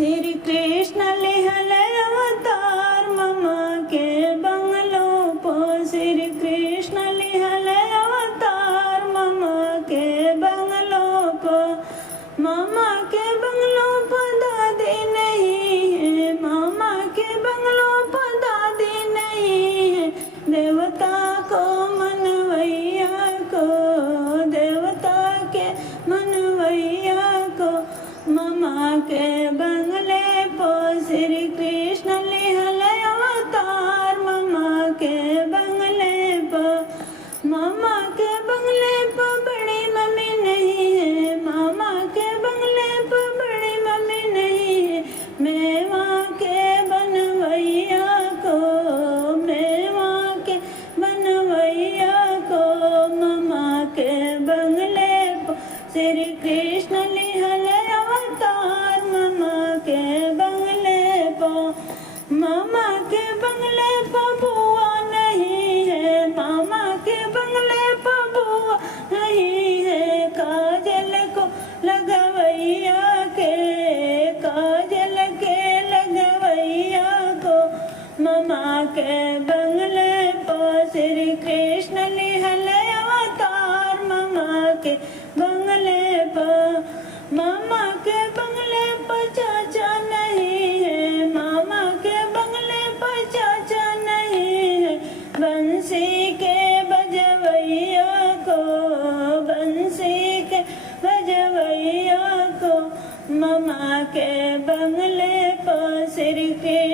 श्री कृष्ण लिहल अवतार ममा के बंगलों पो। श्री कृष्ण लिहल अवतार ममा के बंगलों पो। मामा के बंगलों पर दादी नहीं है, मामा के बंगलों पर दादी नहीं है। देवता को मनवैया को, देवता के मनवैया को, मामा के बंगले पो। श्री कृष्ण लिहल अवतार ममा के बंगले पो। मामा के बंगले पर बड़ी मम्मी नहीं है, मामा के बंगले पर बड़ी मम्मी नहीं है। मेवा के बनवैया को, मेवा के बनवैया को, मामा के बंगले पर। श्री कृष्ण लिहल अवतार ममा के बंगले पर। मामा के बंगले पर बुआ नहीं है, मामा के बंगले पर बुआ नहीं है। काजल को लगवैया के, काजल के लगवैया को, मामा के बंगले पर। श्री कृष्ण लिहल अवतार ममा के बंगले पर। मामा के बंगले पर चाचा नहीं है, मामा के बंगले पर चाचा नहीं है। बंसी के बजवैया को, बंसी के बजवैया को, मामा के बंगले पर। श्री कृष्ण